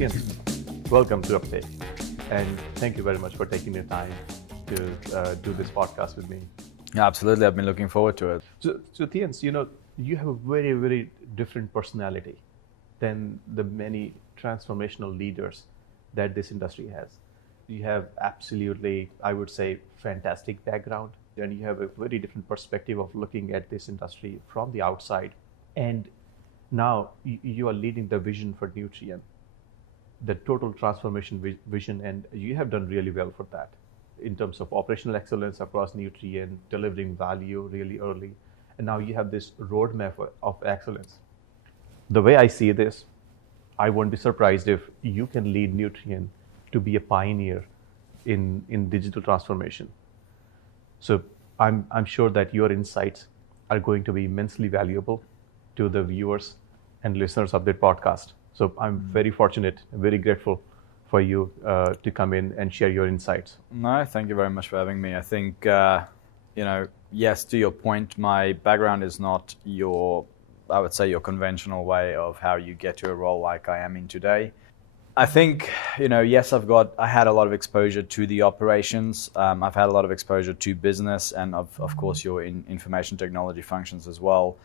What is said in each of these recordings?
Theuns, welcome to Uptake, and thank you very much for taking your time to do this podcast with me. Yeah, absolutely. I've been looking forward to it. So Theuns, you have a very, very different personality than the many transformational leaders that this industry has. You have absolutely, I would say, fantastic background, and you have a very different perspective of looking at this industry from the outside. And now you are leading the vision for Nutrien, the total transformation vision, and you have done really well for that in terms of operational excellence across Nutrien, delivering value really early. And now you have this roadmap of excellence. The way I see this, I won't be surprised if you can lead Nutrien to be a pioneer in digital transformation. So I'm sure that your insights are going to be immensely valuable to the viewers and listeners of the podcast. So I'm very fortunate, very grateful for you to come in and share your insights. No, thank you very much for having me. I think, yes, to your point, my background is not your conventional way of how you get to a role like I am in today. I think, yes, I had a lot of exposure to the operations. I've had a lot of exposure to business and of course your information technology functions as well.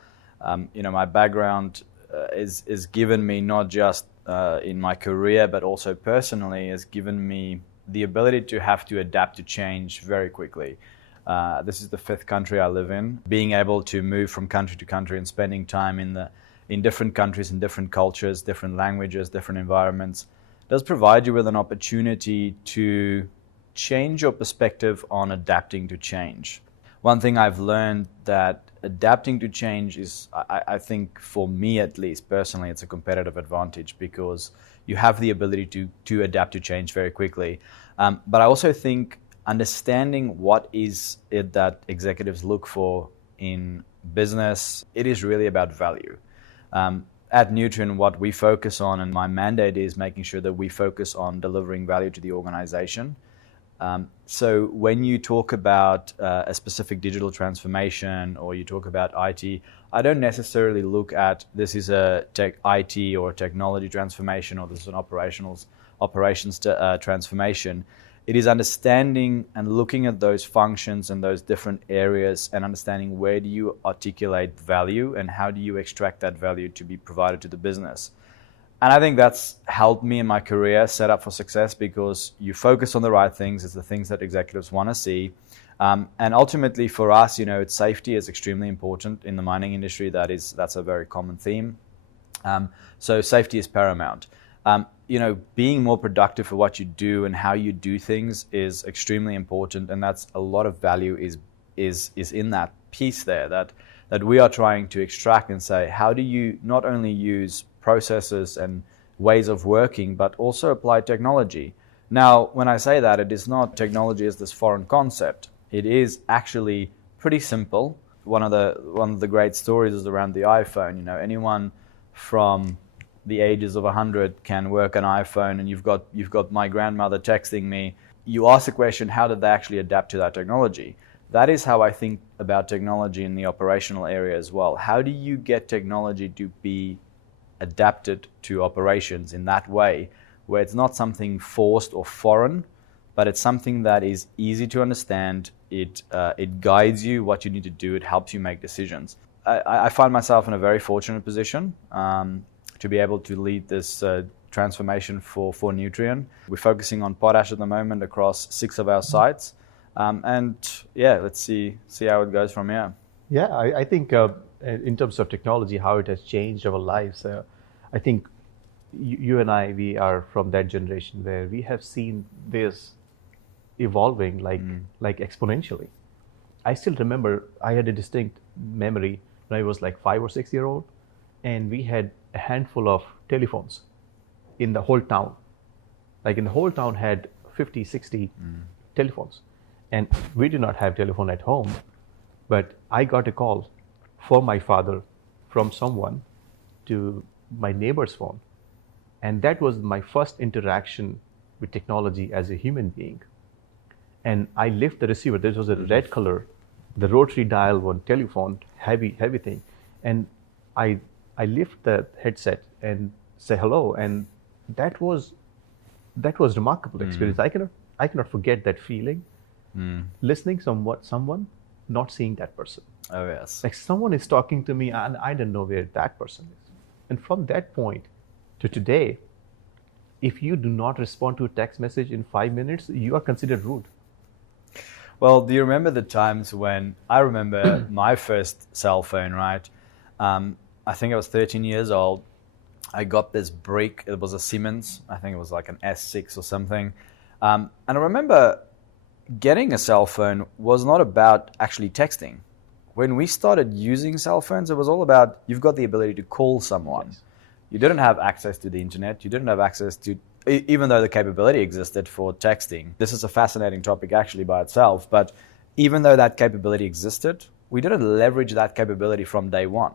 My background is given me not just in my career, but also personally, has given me the ability to have to adapt to change very quickly. This is the 5th country I live in. Being able to move from country to country and spending time in different countries, in different cultures, different languages, different environments, does provide you with an opportunity to change your perspective on adapting to change. One thing I've learned that adapting to change is, I think for me at least, personally, it's a competitive advantage because you have the ability to adapt to change very quickly. But I also think understanding what is it that executives look for in business, it is really about value. At Nutrien, what we focus on, and my mandate is making sure that we focus on delivering value to the organization. So when you talk about a specific digital transformation or you talk about IT, I don't necessarily look at this is a IT or a technology transformation or this is an operations transformation. It is understanding and looking at those functions and those different areas and understanding where do you articulate value and how do you extract that value to be provided to the business. And I think that's helped me in my career set up for success because you focus on the right things. It's the things that executives want to see. And ultimately for us, safety is extremely important in the mining industry. That's a very common theme. So safety is paramount. Being more productive for what you do and how you do things is extremely important. And that's a lot of value is in that piece there that we are trying to extract and say, how do you not only use processes and ways of working, but also apply technology. Now, when I say that, it is not technology as this foreign concept. It is actually pretty simple. One of the great stories is around the iPhone. Anyone from the ages of 100 can work an iPhone, and you've got my grandmother texting me. You ask the question, how did they actually adapt to that technology? That is how I think about technology in the operational area as well. How do you get technology to be adapted to operations in that way, where it's not something forced or foreign, but it's something that is easy to understand. It guides you what you need to do. It helps you make decisions. I find myself in a very fortunate position to be able to lead this transformation for Nutrien. We're focusing on potash at the moment across 6 of our sites. Let's see how it goes from here. Yeah, I think in terms of technology, how it has changed our lives, I think you and I, we are from that generation where we have seen this evolving like exponentially. I still remember I had a distinct memory when I was like 5 or 6 years old, and we had a handful of telephones in the whole town. Like in the whole town had 50, 60 telephones. And we did not have telephone at home, but I got a call for my father from someone to my neighbor's phone. And that was my first interaction with technology as a human being. And I lift the receiver. This was a red color, the rotary dial one telephone, heavy thing. And I lift the headset and say hello. And that was remarkable experience. I cannot forget that feeling. Listening someone, not seeing that person. Oh yes. Like someone is talking to me and I don't know where that person is. And from that point to today, if you do not respond to a text message in 5 minutes, you are considered rude. Well, do you remember the times when I remember my first cell phone, right? I think I was 13 years old. I got this brick. It was a Siemens. I think it was like an S6 or something. And I remember getting a cell phone was not about actually texting. When we started using cell phones, it was all about you've got the ability to call someone. Yes. You didn't have access to the internet. You didn't have access to, even though the capability existed for texting. This is a fascinating topic actually by itself. But even though that capability existed, we didn't leverage that capability from day one.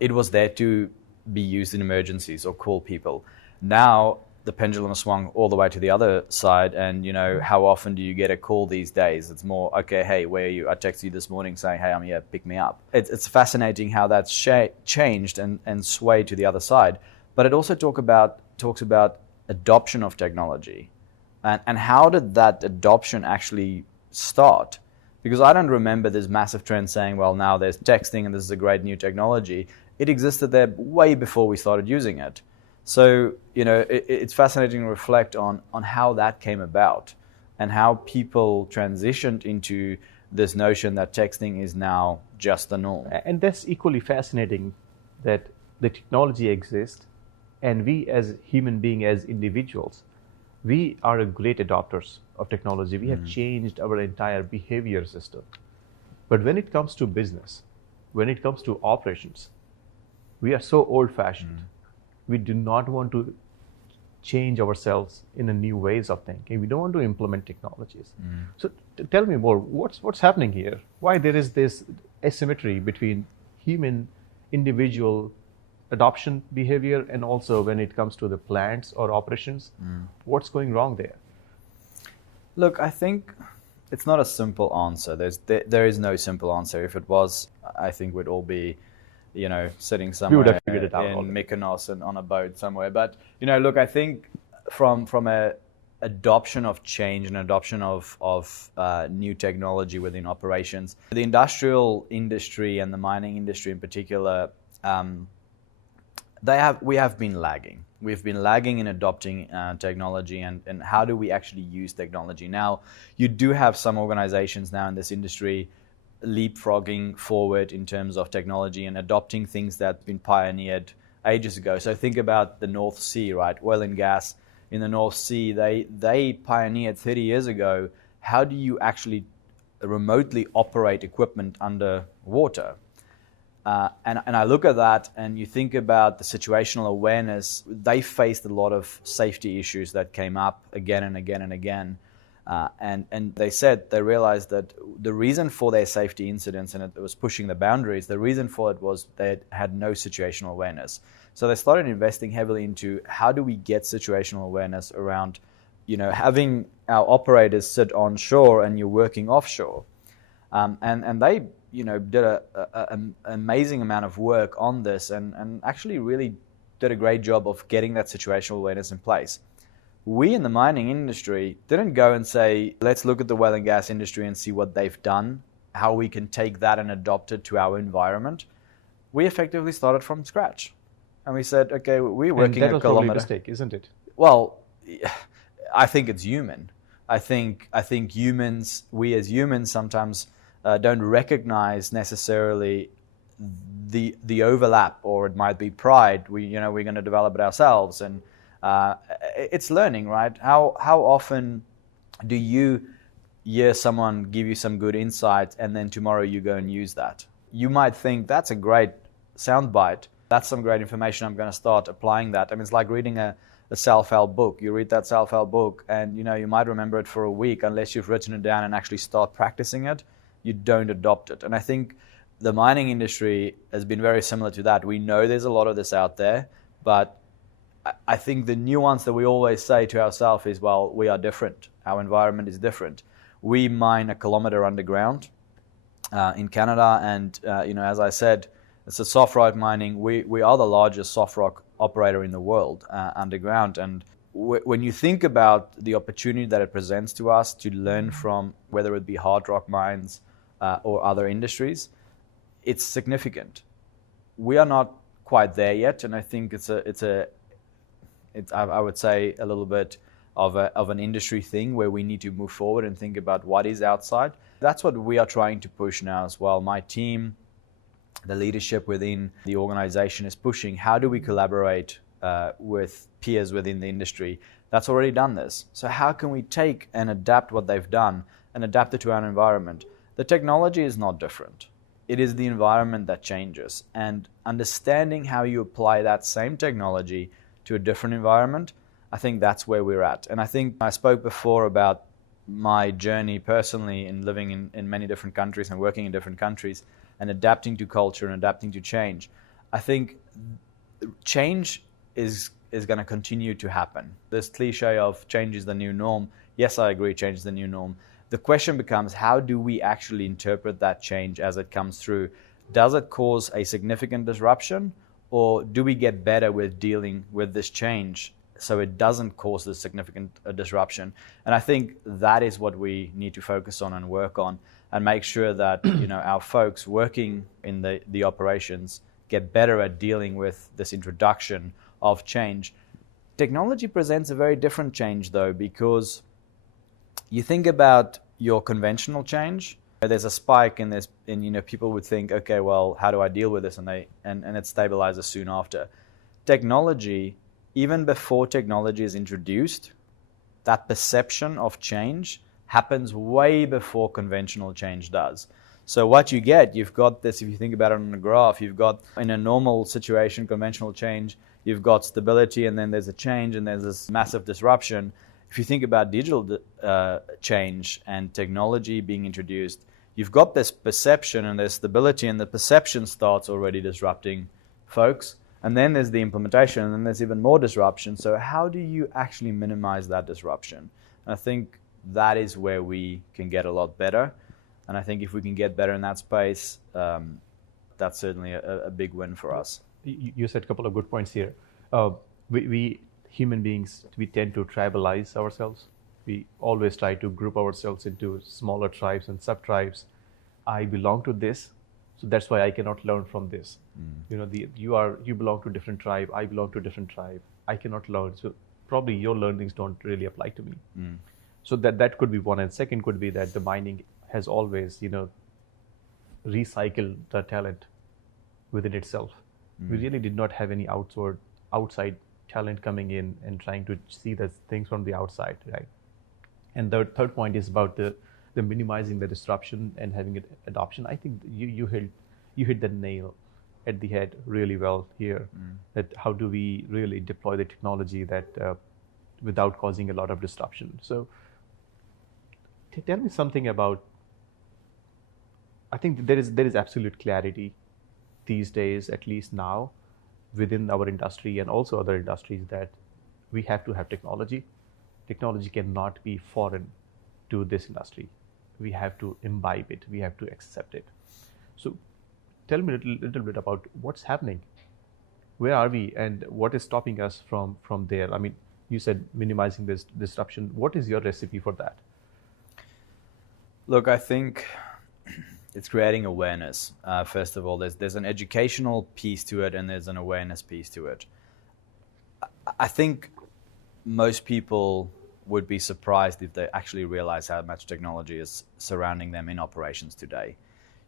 It was there to be used in emergencies or call people. Now, the pendulum swung all the way to the other side, and how often do you get a call these days? It's more, okay, hey, where are you? I texted you this morning saying, hey, I'm here, pick me up. It's fascinating how that's changed and swayed to the other side. But it also talks about adoption of technology, and how did that adoption actually start? Because I don't remember this massive trend saying, well, now there's texting and this is a great new technology. It existed there way before we started using it. So, it's fascinating to reflect on how that came about and how people transitioned into this notion that texting is now just the norm. And that's equally fascinating that the technology exists and we as human beings, as individuals, we are great adopters of technology. We have changed our entire behavior system. But when it comes to business, when it comes to operations, we are so old-fashioned. We do not want to change ourselves in a new ways of thinking. We don't want to implement technologies. So tell me more, what's happening here? Why there is this asymmetry between human individual adoption behavior and also when it comes to the plants or operations? What's going wrong there? Look, I think it's not a simple answer. There is no simple answer. If it was, I think we'd all be sitting somewhere in Mykonos and on a boat somewhere. But, look, I think from a adoption of change and adoption of new technology within operations, the industrial industry and the mining industry in particular, we have been lagging. We've been lagging in adopting technology and how do we actually use technology. Now, you do have some organizations now in this industry leapfrogging forward in terms of technology and adopting things that have been pioneered ages ago. So think about the North Sea, right? Oil and gas in the North Sea, they pioneered 30 years ago. How do you actually remotely operate equipment underwater? And I look at that and you think about the situational awareness. They faced a lot of safety issues that came up again and again and again. And they realized that the reason for their safety incidents, and it was pushing the boundaries, the reason for it was they had no situational awareness. So they started investing heavily into how do we get situational awareness around, having our operators sit on shore and you're working offshore. And they, did an amazing amount of work on this and actually really did a great job of getting that situational awareness in place. We in the mining industry didn't go and say, let's look at the oil and gas industry and see what they've done, how we can take that and adopt it to our environment. We effectively started from scratch. And we said, okay, we're working a kilometer. And that was probably a mistake, isn't it? Well, I think it's human. I think humans, we as humans sometimes don't recognize necessarily the overlap, or it might be pride. We're going to develop it ourselves. And it's learning, right? How often do you hear someone give you some good insight and then tomorrow you go and use that? You might think that's a great soundbite. That's some great information. I'm going to start applying that. I mean, it's like reading a self-help book. You read that self-help book and you might remember it for a week. Unless you've written it down and actually start practicing it, you don't adopt it. And I think the mining industry has been very similar to that. We know there's a lot of this out there, but I think the nuance that we always say to ourselves is, well, we are different. Our environment is different. We mine a kilometer underground in Canada, and as I said, It's a soft rock mining. We are the largest soft rock operator in the world underground. And when you think about the opportunity that it presents to us to learn from, whether it be hard rock mines or other industries, it's significant. We are not quite there yet, and I think it's I would say a little bit of an industry thing where we need to move forward and think about what is outside. That's what we are trying to push now as well. My team, the leadership within the organization is pushing, how do we collaborate with peers within the industry that's already done this? So how can we take and adapt what they've done and adapt it to our environment? The technology is not different. It is the environment that changes. And understanding how you apply that same technology to a different environment, I think that's where we're at. And I think I spoke before about my journey personally in living in many different countries and working in different countries and adapting to culture and adapting to change. I think change is going to continue to happen. This cliche of change is the new norm. Yes, I agree, change is the new norm. The question becomes, how do we actually interpret that change as it comes through? Does it cause a significant disruption, or do we get better with dealing with this change so it doesn't cause this significant disruption? And I think that is what we need to focus on and work on, and make sure that our folks working in the operations get better at dealing with this introduction of change. Technology presents a very different change, though, because you think about your conventional change. There's a spike in this, and people would think, okay, well, how do I deal with this? And it stabilizes soon after. Technology, even before technology is introduced, that perception of change happens way before conventional change does. So what you've got this, if you think about it on a graph, you've got in a normal situation, conventional change, you've got stability, and then there's a change, and there's this massive disruption. If you think about digital change and technology being introduced, you've got this perception and there's stability, and the perception starts already disrupting folks. And then there's the implementation, and then there's even more disruption. So how do you actually minimize that disruption? And I think that is where we can get a lot better. And I think if we can get better in that space, that's certainly a big win for us. You said a couple of good points here. We human beings, we tend to tribalize ourselves. We always try to group ourselves into smaller tribes and sub-tribes. I belong to this, so that's why I cannot learn from this. You belong to a different tribe, I belong to a different tribe. I cannot learn, so probably your learnings don't really apply to me. So that could be one. And second could be that the mining has always, recycled the talent within itself. We really did not have any outside talent coming in and trying to see the things from the outside, right? And the third point is about the minimizing the disruption and having it adoption. I think you hit the nail at the head really well here. That how do we really deploy the technology that without causing a lot of disruption? So tell me something about. I think there is absolute clarity these days, at least now, within our industry and also other industries, that we have to have technology. Technology cannot be foreign to this industry. We have to imbibe it. We have to accept it. So tell me a little bit about what's happening. Where are we, and what is stopping us from there? I mean, you said minimizing this disruption. What is your recipe for that? Look, I think it's creating awareness. First of all, there's an educational piece to it, and there's an awareness piece to it. I think most people would be surprised if they actually realize how much technology is surrounding them in operations today.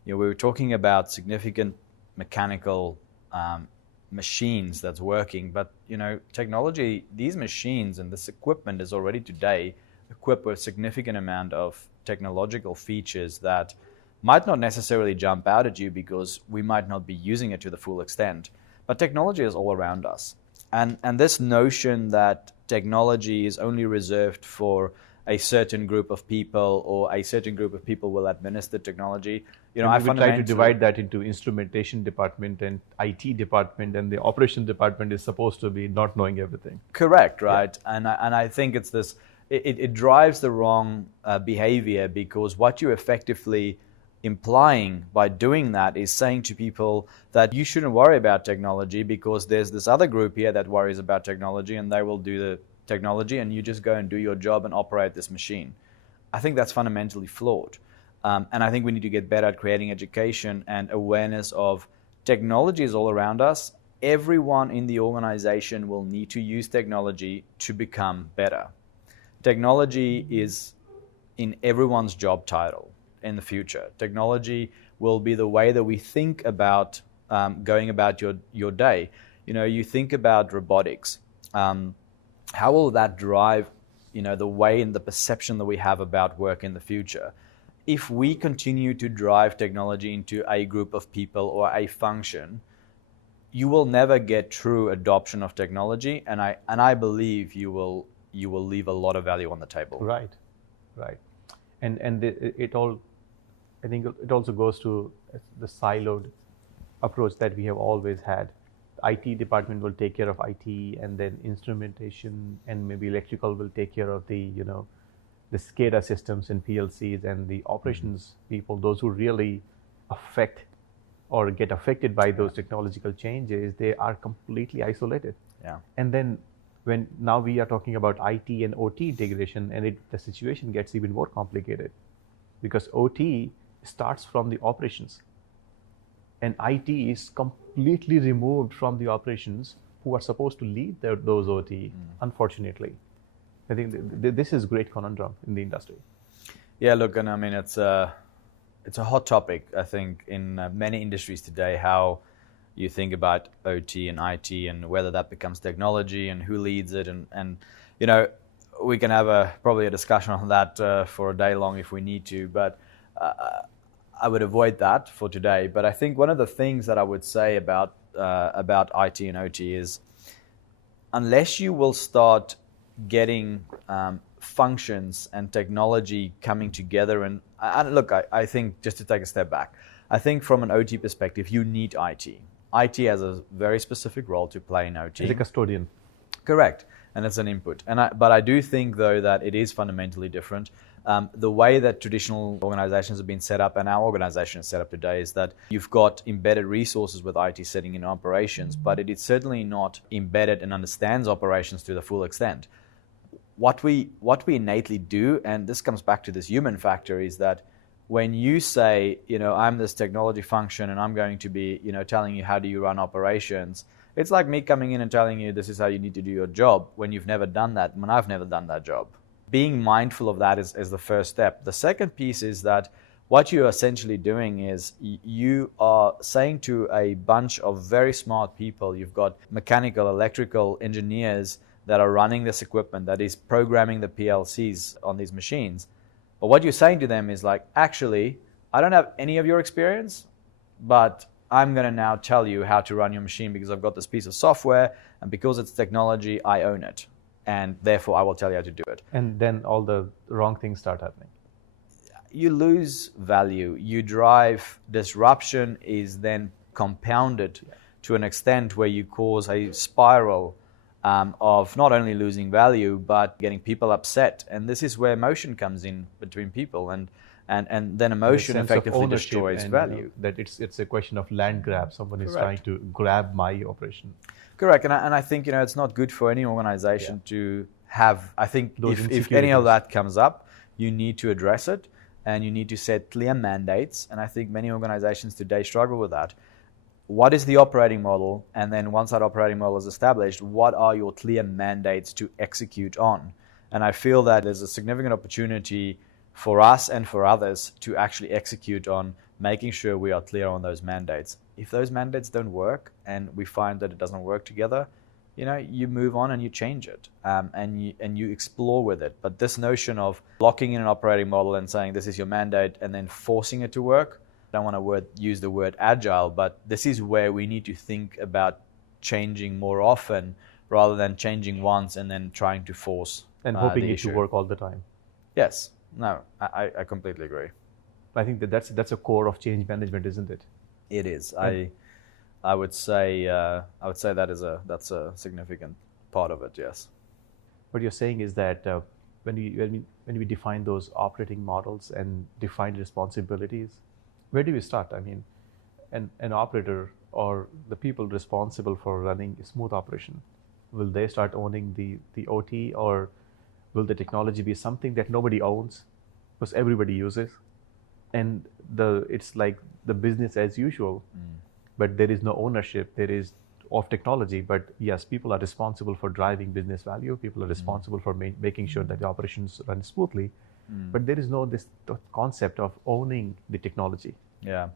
We were talking about significant mechanical machines that's working, but technology, these machines and this equipment is already today equipped with significant amount of technological features that might not necessarily jump out at you because we might not be using it to the full extent. But technology is all around us. And this notion that technology is only reserved for a certain group of people, or a certain group of people will administer technology. I try to divide that into instrumentation department and IT department, and the operations department is supposed to be not knowing everything. Correct, right? Yeah. And I think it's this. It drives the wrong behavior, because what you effectively implying by doing that is saying to people that you shouldn't worry about technology because there's this other group here that worries about technology and they will do the technology and you just go and do your job and operate this machine. I think that's fundamentally flawed. And I think we need to get better at creating education and awareness of technology is all around us. Everyone in the organization will need to use technology to become better. Technology is in everyone's job title in the future. Technology will be the way that we think about going about your day. You know, you think about robotics. How will that drive, you know, the way and the perception that we have about work in the future? If we continue to drive technology into a group of people or a function, you will never get true adoption of technology, and I believe you will leave a lot of value on the table. Right. And it all, I think it also goes to the siloed approach that we have always had. IT department will take care of IT, and then instrumentation and maybe electrical will take care of the SCADA systems and PLCs, and the operations people, those who really affect or get affected by those technological changes, they are completely isolated. Yeah. And then when now we are talking about IT and OT integration, and the situation gets even more complicated because OT starts from the operations and IT is completely removed from the operations who are supposed to lead those OT, unfortunately. I think this is a great conundrum in the industry. Yeah, look, and I mean, it's a hot topic, I think, in many industries today, how you think about OT and IT and whether that becomes technology and who leads it. And you know, we can have probably a discussion on that for a day long if we need to, but I would avoid that for today. But I think one of the things that I would say about IT and OT is, unless you will start getting functions and technology coming together, and look, I think, just to take a step back, I think from an OT perspective, you need IT. IT has a very specific role to play in OT. As a custodian. Correct, and it's an input. But I do think, though, that it is fundamentally different. The way that traditional organizations have been set up, and our organization is set up today, is that you've got embedded resources with IT sitting in operations, but it is certainly not embedded and understands operations to the full extent. What we innately do, and this comes back to this human factor, is that when you say, you know, I'm this technology function and I'm going to be, you know, telling you how do you run operations, it's like me coming in and telling you this is how you need to do your job when you've never done that, when I've never done that job. Being mindful of that is the first step. The second piece is that what you're essentially doing is you are saying to a bunch of very smart people, you've got mechanical, electrical engineers that are running this equipment, that is programming the PLCs on these machines. But what you're saying to them is like, actually, I don't have any of your experience, but I'm going to now tell you how to run your machine because I've got this piece of software, and because it's technology, I own it. And therefore, I will tell you how to do it. And then all the wrong things start happening. You lose value. You drive disruption is then compounded to an extent where you cause a spiral of not only losing value, but getting people upset. And this is where emotion comes in between people. And then emotion effectively destroys value. You know, that it's a question of land grab. Someone is trying to grab my operation. Correct. And I think, you know, it's not good for any organization to have, I think if any of that comes up, you need to address it and you need to set clear mandates. And I think many organizations today struggle with that. What is the operating model? And then once that operating model is established, what are your clear mandates to execute on? And I feel that there's a significant opportunity for us and for others to actually execute on making sure we are clear on those mandates. If those mandates don't work and we find that it doesn't work together, you know, you move on and you change it and you explore with it. But this notion of locking in an operating model and saying this is your mandate and then forcing it to work, I don't want to use the word agile, but this is where we need to think about changing more often rather than changing once and then trying to force and hoping it to work all the time. Yes. No, I completely agree. I think that's a core of change management, isn't it? It is. I would say that's a significant part of it. Yes. What you're saying is that when we define those operating models and define responsibilities, where do we start? I mean, an operator or the people responsible for running a smooth operation, will they start owning the OT, or will the technology be something that nobody owns because everybody uses? And it's like the business as usual, but there is no ownership. There is of technology, but yes, people are responsible for driving business value. People are responsible for making sure that the operations run smoothly. But there is no the concept of owning the technology. Yeah.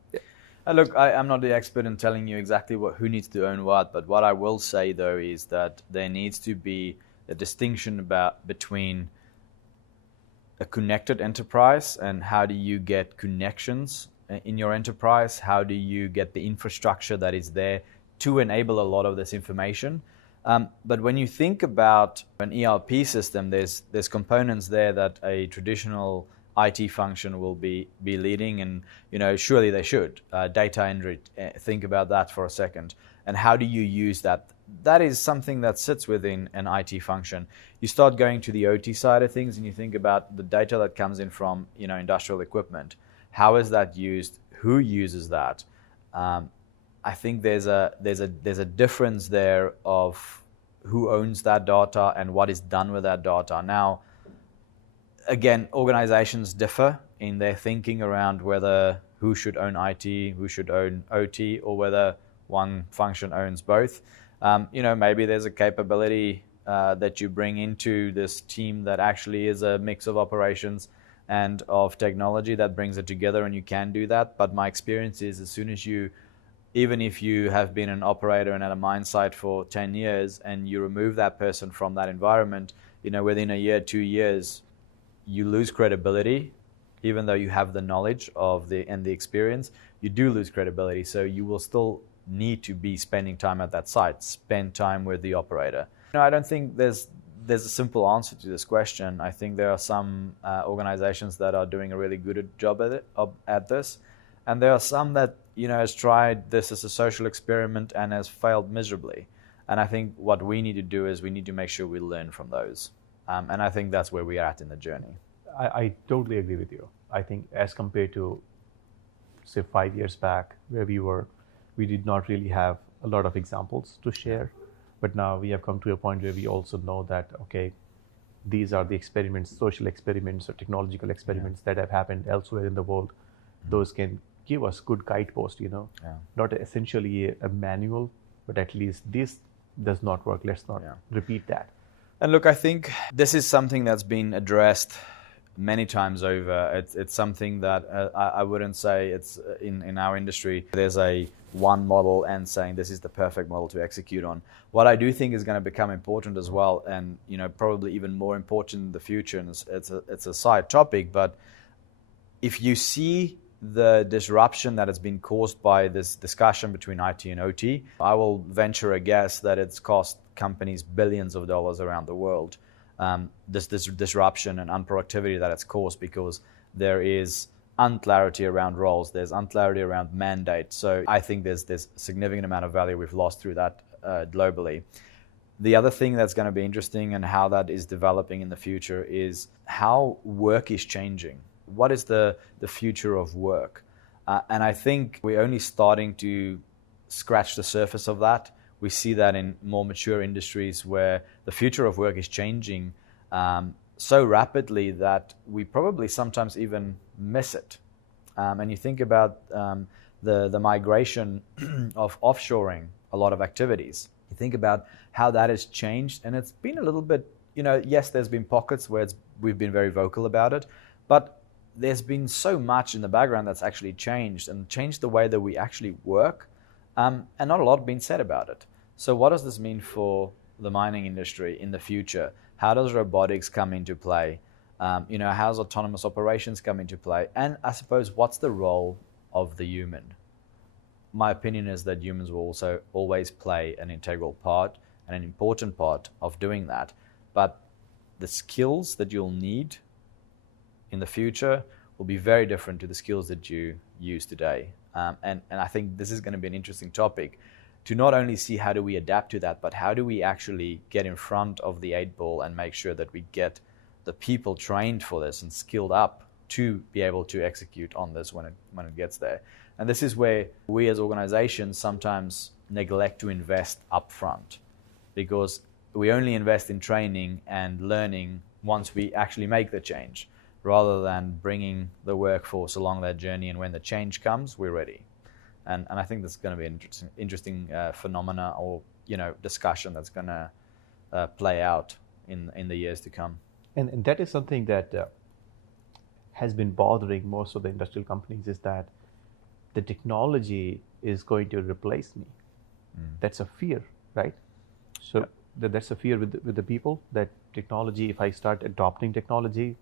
Look, I'm not the expert in telling you exactly who needs to own what, but what I will say though is that there needs to be a distinction between a connected enterprise and how do you get connections in your enterprise, how do you get the infrastructure that is there to enable a lot of this information. But when you think about an ERP system, there's components there that a traditional IT function will be leading, and surely they should. Data entry, think about that for a second. And how do you use that? That is something that sits within an IT function. You start going to the OT side of things, and you think about the data that comes in from industrial equipment. How is that used? Who uses that? I think there's a difference there of who owns that data and what is done with that data. Now, again, organizations differ in their thinking around who should own IT, who should own OT, or whether one function owns both. Maybe there's a capability that you bring into this team that actually is a mix of operations and of technology that brings it together, and you can do that. But my experience is even if you have been an operator and at a mine site for 10 years and you remove that person from that environment, within a year, 2 years, you lose credibility. Even though you have the knowledge and the experience, you do lose credibility. So you will still need to be spending time at that site, spend time with the operator. I don't think there's a simple answer to this question. I think there are some organizations that are doing a really good job at this, and there are some that has tried this as a social experiment and has failed miserably. And I think what we need to do is we need to make sure we learn from those. And I think that's where we are at in the journey. I totally agree with you. I think as compared to, say, 5 years back, where we did not really have a lot of examples to share. But now we have come to a point where we also know that, okay, these are the experiments, social experiments or technological experiments that have happened elsewhere in the world. Those can give us good guidepost, not essentially a manual, but at least this does not work. Let's not repeat that. And look, I think this is something that's been addressed many times over. It's something that I wouldn't say it's in our industry. There's a one model and saying this is the perfect model to execute on. What I do think is going to become important as well, and probably even more important in the future, and it's a side topic, but if you see the disruption that has been caused by this discussion between IT and OT, I will venture a guess that it's cost companies billions of dollars around the world. This disruption and unproductivity that it's caused because there is unclarity around roles, there's unclarity around mandate. So I think there's a significant amount of value we've lost through that globally. The other thing that's going to be interesting and how that is developing in the future is how work is changing. What is the future of work? And I think we're only starting to scratch the surface of that. We see that in more mature industries where the future of work is changing so rapidly that we probably sometimes even miss it. And you think about the migration of offshoring a lot of activities. You think about how that has changed, and it's been a little bit, yes, there's been pockets where we've been very vocal about it, but there's been so much in the background that's actually changed the way that we actually work, and not a lot being said about it. So what does this mean for the mining industry in the future? How does robotics come into play? How's autonomous operations come into play? And I suppose, what's the role of the human? My opinion is that humans will also always play an integral part and an important part of doing that. But the skills that you'll need in the future will be very different to the skills that you use today. And I think this is going to be an interesting topic to not only see how do we adapt to that, but how do we actually get in front of the 8 ball and make sure that we get the people trained for this and skilled up to be able to execute on this when it gets there. And this is where we as organizations sometimes neglect to invest upfront, because we only invest in training and learning once we actually make the change, rather than bringing the workforce along that journey, and when the change comes, we're ready. And I think this is going to be an interesting phenomena, or discussion that's going to play out in the years to come. And that is something that has been bothering most of the industrial companies, is that the technology is going to replace me. That's a fear, right? So that's a fear with the people, that technology, if I start adopting technology,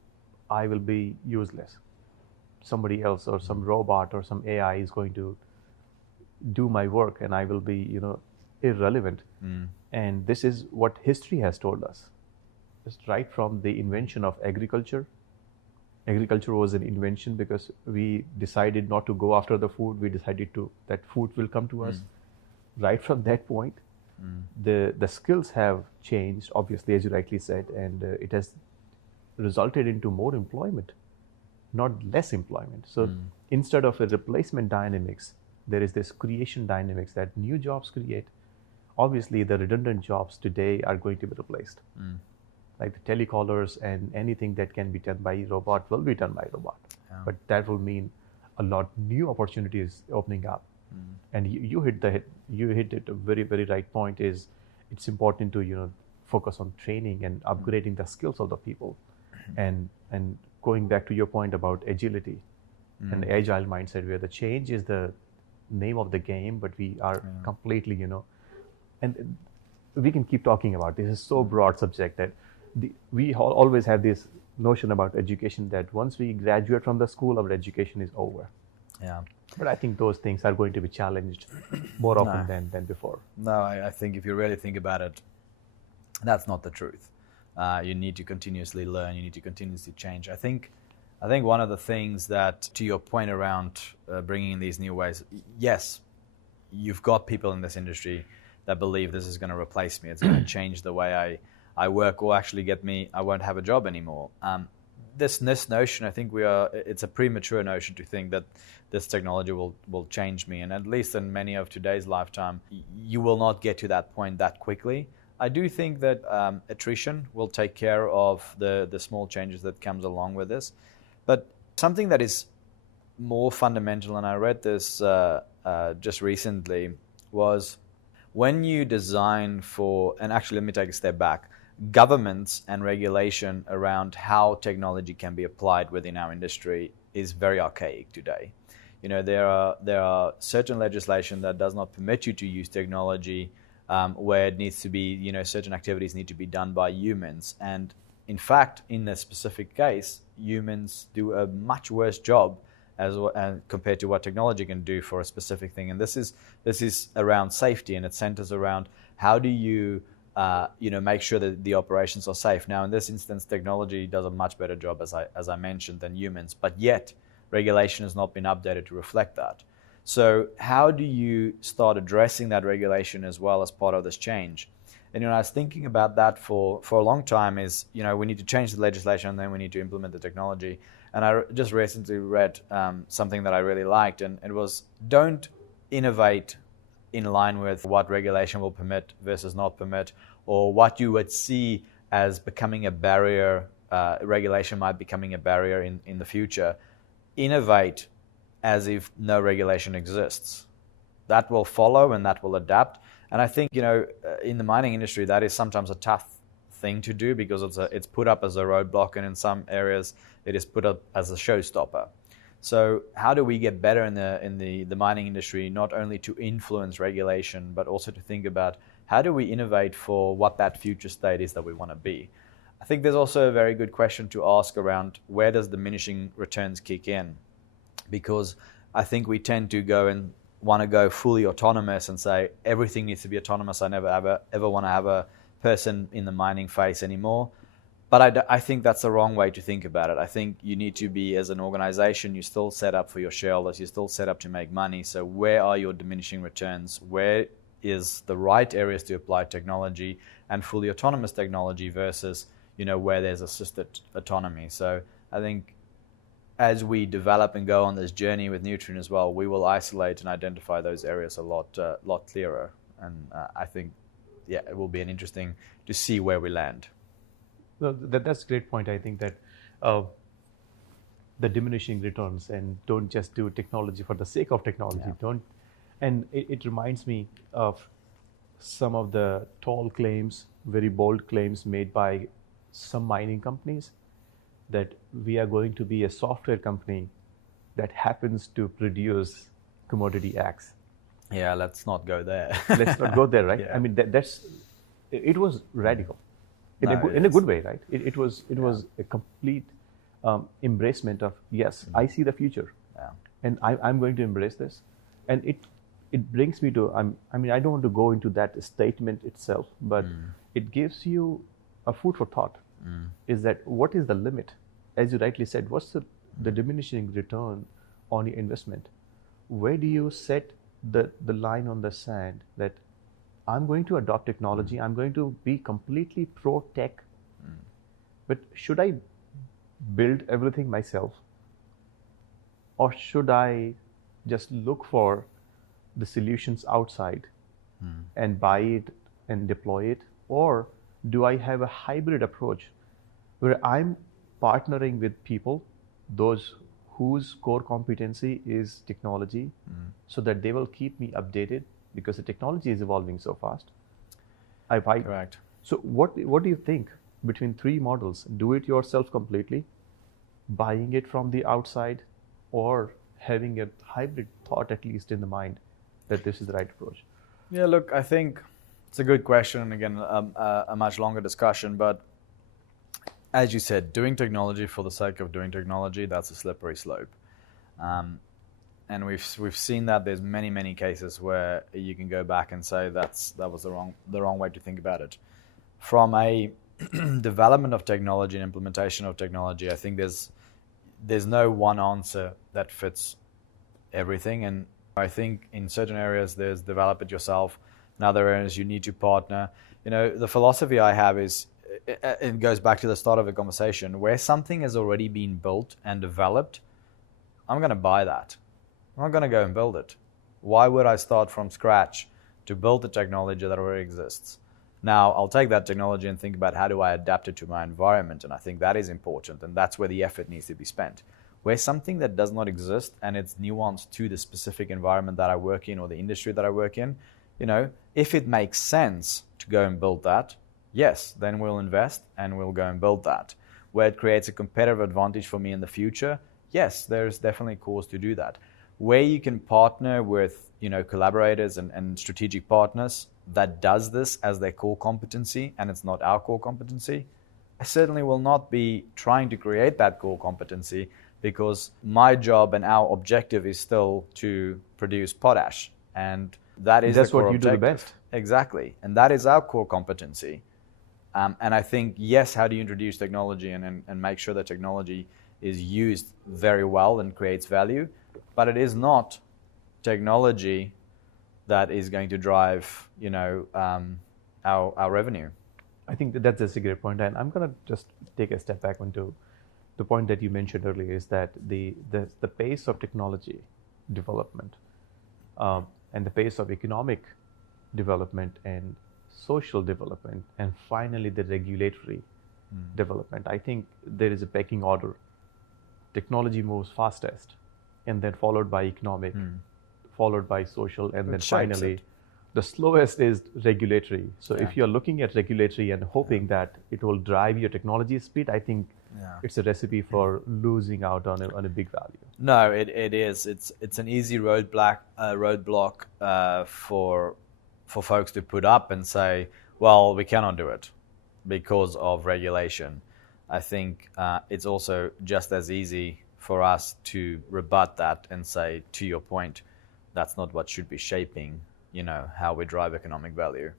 I will be useless. Somebody else or some robot or some AI is going to do my work, and I will be, irrelevant. And this is what history has told us. Just right from the invention of agriculture. Agriculture was an invention because we decided not to go after the food. We decided that food will come to us. Right from that point, the skills have changed, obviously, as you rightly said, and it has resulted into more employment, not less employment. So instead of a replacement dynamics, there is this creation dynamics that new jobs create. Obviously, the redundant jobs today are going to be replaced. Like the telecallers and anything that can be done by robot will be done by robot. Yeah. But that will mean a lot new opportunities opening up. And you hit it a very, very right point. Is it's important to focus on training and upgrading the skills of the people, and going back to your point about agility and the agile mindset, where the change is the name of the game, but we are completely and we can keep talking about this. Is so broad subject that we always have this notion about education, that once we graduate from the school, our education is over. Yeah. But I think those things are going to be challenged more often than before. No, I think if you really think about it, that's not the truth. You need to continuously learn. You need to continuously change. I think one of the things that, to your point around bringing in these new ways, yes, you've got people in this industry that believe this is going to replace me. It's going to change the way I work, or actually I won't have a job anymore. This notion, I think it's a premature notion to think that this technology will change me. And at least in many of today's lifetime, you will not get to that point that quickly. I do think that attrition will take care of the small changes that comes along with this. But something that is more fundamental, and I read this just recently, was when you design for, and actually let me take a step back, governments and regulation around how technology can be applied within our industry is very archaic today. There are certain legislation that does not permit you to use technology where it needs to be, certain activities need to be done by humans. And in fact, in this specific case, humans do a much worse job compared to what technology can do for a specific thing. And this is around safety, and it centers around how do you make sure that the operations are safe. Now, in this instance, technology does a much better job, as I mentioned, than humans, but yet regulation has not been updated to reflect that. So how do you start addressing that regulation as well as part of this change? And I was thinking about that for a long time. Is we need to change the legislation, and then we need to implement the technology. And I just recently read something that I really liked, and it was, don't innovate in line with what regulation will permit versus not permit, or what you would see as becoming a barrier. Regulation might becoming a barrier in the future. Innovate as if no regulation exists. That will follow and that will adapt. And I think, in the mining industry, that is sometimes a tough thing to do, because it's put up as a roadblock, and in some areas it is put up as a showstopper. So how do we get better in the mining industry, not only to influence regulation, but also to think about how do we innovate for what that future state is that we want to be? I think there's also a very good question to ask around, where does diminishing returns kick in? Because I think we tend to go and want to go fully autonomous and say everything needs to be autonomous. I never ever want to have a person in the mining phase anymore. But I think that's the wrong way to think about it. I think you need to be, as an organization, you're still set up for your shareholders, you're still set up to make money. So where are your diminishing returns? Where is the right areas to apply technology and fully autonomous technology versus, where there's assisted autonomy? So I think as we develop and go on this journey with Nutrien as well, we will isolate and identify those areas a lot clearer. And I think, it will be an interesting to see where we land. No, that's a great point. I think that the diminishing returns, and don't just do technology for the sake of technology. And it reminds me of some of the tall claims, very bold claims made by some mining companies, that we are going to be a software company that happens to produce commodity X. Yeah, let's not go there. Let's not go there, right? Yeah. I mean, it was radical in a good way, right? It was a complete embracement of, yes, I see the future, and I'm going to embrace this. And it brings me to, I mean, I don't want to go into that statement itself, but it gives you a food for thought. Is that what is the limit? As you rightly said, what's the diminishing return on your investment? Where do you set the line on the sand that I'm going to adopt technology, I'm going to be completely pro-tech, but should I build everything myself? Or should I just look for the solutions outside and buy it and deploy it? Or do I have a hybrid approach where I'm partnering with people, those whose core competency is technology, so that they will keep me updated, because the technology is evolving so fast. Correct. So what do you think between three models? Do it yourself completely, buying it from the outside, or having a hybrid thought at least in the mind that this is the right approach? Yeah, look, I think it's a good question, and again, a much longer discussion, but as you said, doing technology for the sake of doing technology, that's a slippery slope. And we've seen that there's many cases where you can go back and say that was the wrong way to think about it. From a development of technology and implementation of technology, I think there's no one answer that fits everything. And I think in certain areas there's develop it yourself. In other areas you need to partner. The philosophy I have is, it goes back to the start of the conversation, where something has already been built and developed, I'm going to buy that. I'm not going to go and build it. Why would I start from scratch to build the technology that already exists? Now, I'll take that technology and think about how do I adapt it to my environment, and I think that is important, and that's where the effort needs to be spent. Where something that does not exist and it's nuanced to the specific environment that I work in or the industry that I work in, if it makes sense to go and build that, yes, then we'll invest and we'll go and build that. Where it creates a competitive advantage for me in the future, yes, there's definitely cause to do that. Where you can partner with collaborators and strategic partners that does this as their core competency, and it's not our core competency, I certainly will not be trying to create that core competency, because my job and our objective is still to produce potash, and that's what you do the best. Exactly, and that is our core competency. And I think, yes, how do you introduce technology and make sure that technology is used very well and creates value, but it is not technology that is going to drive our revenue. I think that's a great point, and I'm going to just take a step back onto the point that you mentioned earlier, is that the pace of technology development and the pace of economic development and social development, and finally the regulatory development. I think there is a pecking order. Technology moves fastest, and then followed by economic, followed by social, and then finally the slowest is regulatory. So if you're looking at regulatory and hoping that it will drive your technology speed, I think it's a recipe for losing out on a big value. No, it is. It's an easy roadblock for folks to put up and say, well, we cannot do it because of regulation. I think it's also just as easy for us to rebut that and say, to your point, that's not what should be shaping, how we drive economic value.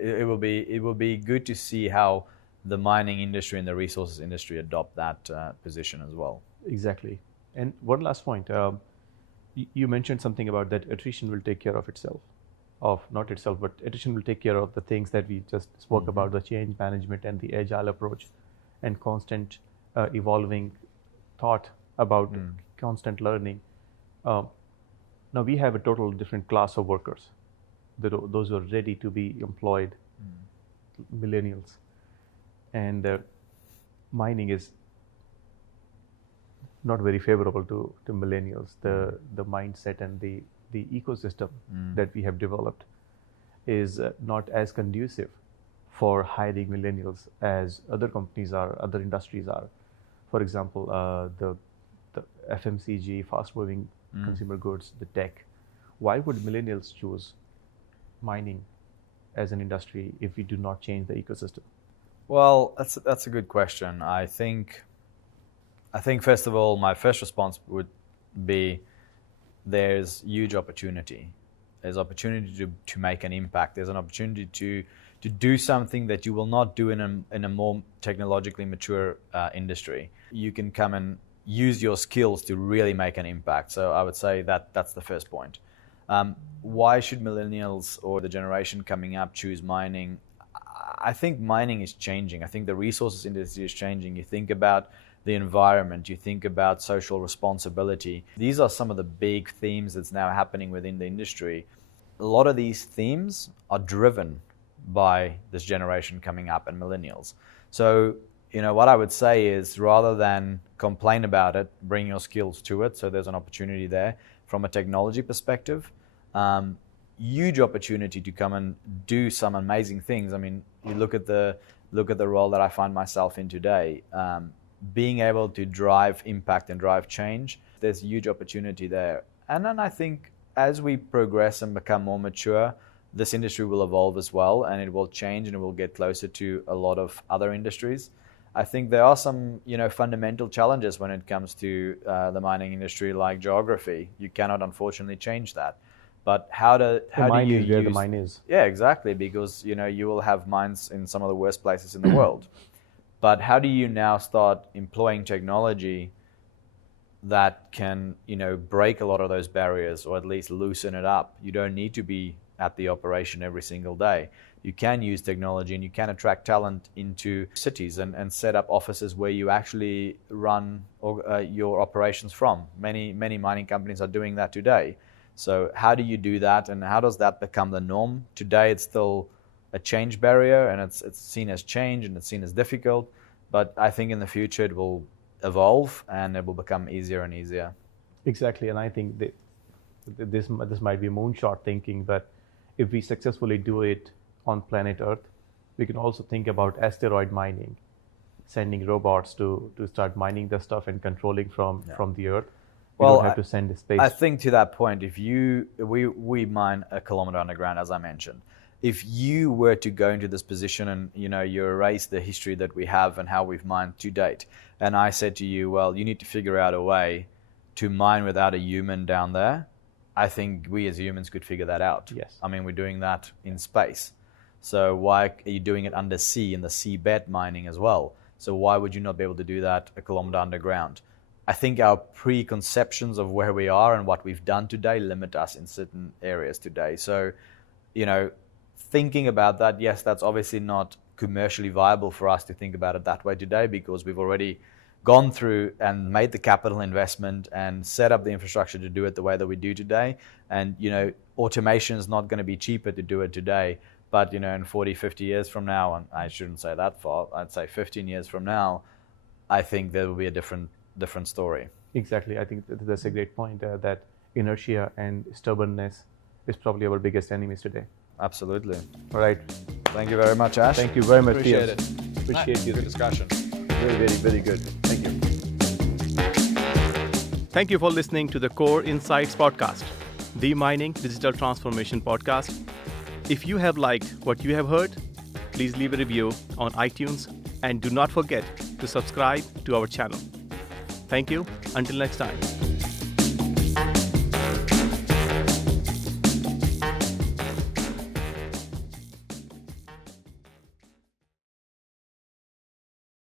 It will be good to see how the mining industry and the resources industry adopt that position as well. Exactly. And one last point, you mentioned something about that attrition will take care of itself. Not itself, but attrition will take care of the things that we just spoke about, the change management and the agile approach and constant evolving thought about constant learning. Now we have a total different class of workers. Those who are ready to be employed, millennials. And mining is not very favorable to millennials. The mindset and the ecosystem that we have developed is not as conducive for hiring millennials as other companies are, other industries are. For example, the FMCG, fast-moving consumer goods, the tech. Why would millennials choose mining as an industry if we do not change the ecosystem? Well, that's a good question. I think first of all, my first response would be there's huge opportunity. There's opportunity to make an impact. There's an opportunity to do something that you will not do in a more technologically mature industry. You can come and use your skills to really make an impact. So I would say that's the first point. Why should millennials or the generation coming up choose mining? I think mining is changing. I think the resources industry is changing. You think about the environment, you think about social responsibility. These are some of the big themes that's now happening within the industry. A lot of these themes are driven by this generation coming up and millennials. So, what I would say is rather than complain about it, bring your skills to it. So there's an opportunity there from a technology perspective. Huge opportunity to come and do some amazing things. I mean, you look at the role that I find myself in today. Being able to drive impact and drive change, there's huge opportunity there. And then I think as we progress and become more mature, this industry will evolve as well, and it will change and it will get closer to a lot of other industries. I think there are some, fundamental challenges when it comes to the mining industry, like geography. You cannot, unfortunately, change that. But how do you use... where the mine is. Yeah, exactly, because, you will have mines in some of the worst places in the world. But how do you now start employing technology that can, break a lot of those barriers or at least loosen it up? You don't need to be at the operation every single day. You can use technology and you can attract talent into cities and set up offices where you actually run your operations from. Many mining companies are doing that today. So how do you do that, and how does that become the norm? Today it's still a change barrier, and it's seen as change and it's seen as difficult. But I think in the future it will evolve and it will become easier and easier. Exactly, and I think that this might be moonshot thinking, but if we successfully do it on planet Earth, we can also think about asteroid mining, sending robots to start mining the stuff and controlling from the Earth. We don't have to send the space. I think to that point, we mine a kilometer underground, as I mentioned. If you were to go into this position and you erase the history that we have and how we've mined to date, and I said to you, well, you need to figure out a way to mine without a human down there, I think we as humans could figure that out. Yes. I mean, we're doing that in space. So why are you doing it under sea, in the seabed mining as well? So why would you not be able to do that a kilometer underground? I think our preconceptions of where we are and what we've done today limit us in certain areas today. So, thinking about that, yes, that's obviously not commercially viable for us to think about it that way today, because we've already gone through and made the capital investment and set up the infrastructure to do it the way that we do today. And, automation is not going to be cheaper to do it today. But, in 40, 50 years from now, and I shouldn't say that far, I'd say 15 years from now, I think there will be a different story. Exactly. I think that's a great point, that inertia and stubbornness is probably our biggest enemies today. Absolutely. All right. Thank you very much, Ash. Thank you very much. Appreciate it. Appreciate you. Good discussion. Very, very, very good. Thank you. Thank you for listening to the Core Insights podcast, the mining digital transformation podcast. If you have liked what you have heard, please leave a review on iTunes and do not forget to subscribe to our channel. Thank you. Until next time.